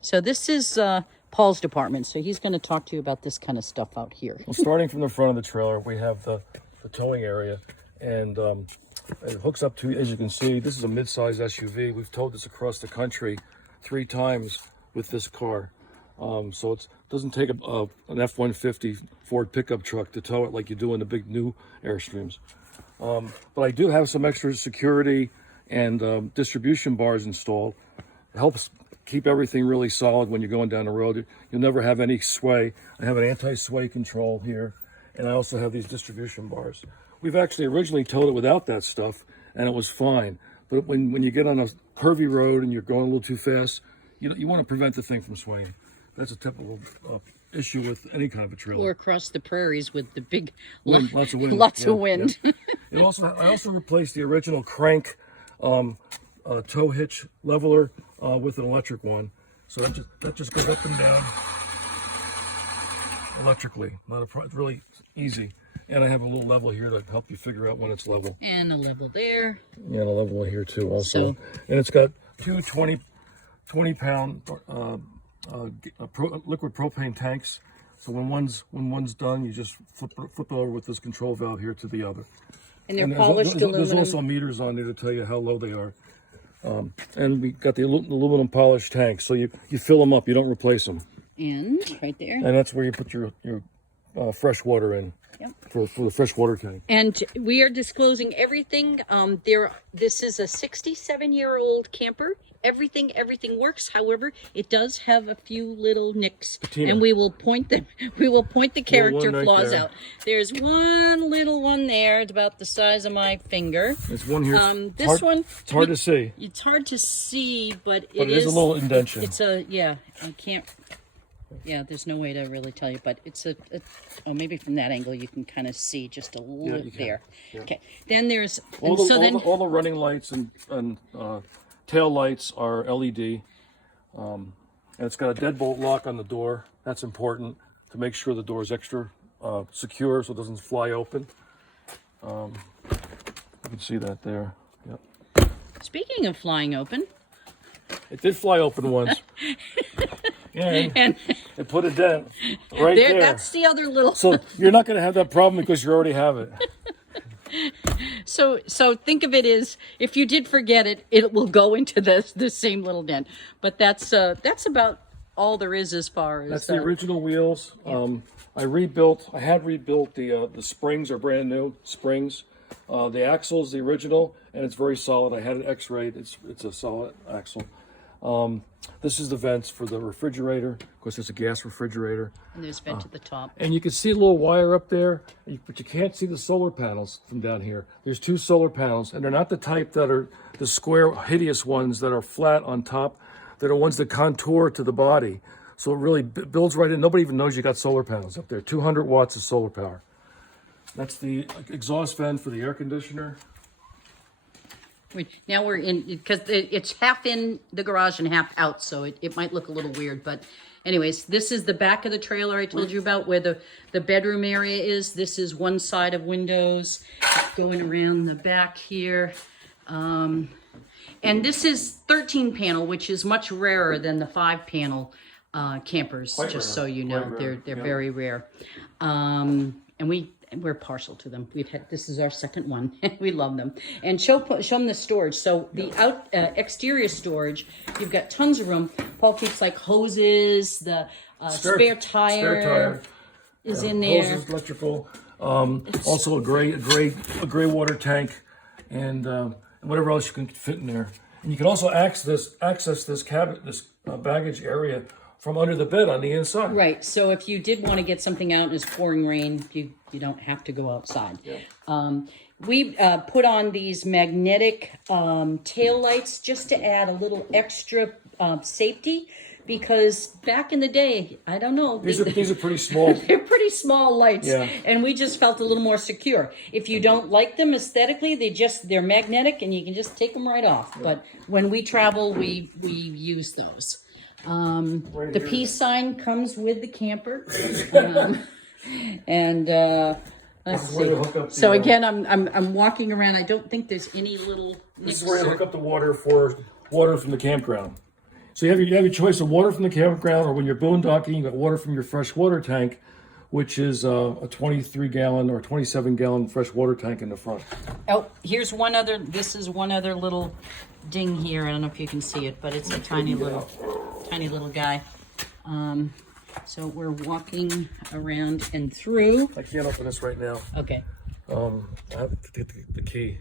So this is Paul's department. So he's going to talk to you about this kind of stuff out here. Well, starting from the front of the trailer, we have the towing area, and it hooks up to, as you can see, this is a mid-size SUV. We've towed this across the country 3 times with this car. So it doesn't take an F-150 Ford pickup truck to tow it like you do in the big new Airstreams. But I do have some extra security and distribution bars installed. It helps keep everything really solid when you're going down the road. You'll never have any sway. I have an anti-sway control here, and I also have these distribution bars. We've actually originally towed it without that stuff, and it was fine. But when you get on a curvy road and you're going a little too fast, you want to prevent the thing from swaying. That's a typical issue with any kind of a trailer. Or across the prairies with the big wind, lots of wind. Lots of wind. Yeah. I also replaced the original crank tow hitch leveler with an electric one. So that just goes up and down electrically. It's really easy. And I have a little level here to help you figure out when it's level. And a level there. Yeah, and a level here too also. And it's got two 20-pound liquid propane tanks. So when one's done, you just flip it over with this control valve here to the other. And they're polished aluminum. There's also meters on there to tell you how low they are. And we got the aluminum polished tanks, so you fill them up, you don't replace them. And right there. And that's where you put your fresh water in. Yep. For the freshwater tank. And we are disclosing everything. This is a 67-year-old camper. Everything works. However, it does have a few little nicks, Patina. and we will point the character right flaws there. out. There's one little one there. It's about the size of my finger. There's one here. This one. It's hard to see. It's hard to see, but it is a little indentation. It's I can't. Yeah, there's no way to really tell you, but it's maybe from that angle you can kind of see just a little there. Yeah. Okay, then there's all the running lights and tail lights are LED, and it's got a deadbolt lock on the door. That's important to make sure the door is extra secure so it doesn't fly open. You can see that there. Yep. Speaking of flying open, it did fly open once. And it put a dent right there. That's the other little. So you're not going to have that problem because you already have it. So think of it as if you did forget it, it will go into this same little dent. But that's about all there is as far as. That's the original wheels. Yeah. I had rebuilt the springs are brand new springs. The axle is the original and it's very solid. I had it X-rayed. It's a solid axle. This is the vents for the refrigerator. Of course, it's a gas refrigerator. And there's vent at the top. And you can see a little wire up there, but you can't see the solar panels from down here. There's 2 solar panels, and they're not the type that are the square, hideous ones that are flat on top. They're the ones that contour to the body. So it really builds right in. Nobody even knows you got solar panels up there. 200 watts of solar power. That's the exhaust vent for the air conditioner. Now we're in, because it's half in the garage and half out, so it might look a little weird. But anyways, this is the back of the trailer I told you about, where the bedroom area is. This is one side of windows going around the back here. And this is 13 panel, which is much rarer than the 5 panel campers, Quite just rare. so you know. Quite rare. They're Yeah. very rare. And we're partial to them. This is our second one. We love them. And show them the storage. So the exterior storage, you've got tons of room. Paul keeps like hoses, the spare tire is in there. Hoses, electrical, also a gray water tank, and whatever else you can fit in there. And you can also access this baggage area from under the bed on the inside. Right. So if you did want to get something out and it's pouring rain, you don't have to go outside. Yeah. We put on these magnetic tail lights just to add a little extra safety, because back in the day, I don't know. These are pretty small. They're pretty small lights, yeah. And we just felt a little more secure. If you don't like them aesthetically, they're magnetic and you can just take them right off. Yeah. But when we travel, we use those. The peace sign comes with the camper, and let's see. So again, I'm walking around. I don't think there's any little. This is where you hook up the water from the campground. So you have your choice of water from the campground, or when you're boondocking, you got water from your fresh water tank, which is a 23-gallon or 27-gallon fresh water tank in the front. Oh, here's one other, this is one other little ding here. I don't know if you can see it, but it's a tiny little guy. So we're walking around and through. I can't open this right now. Okay. I have to get the key.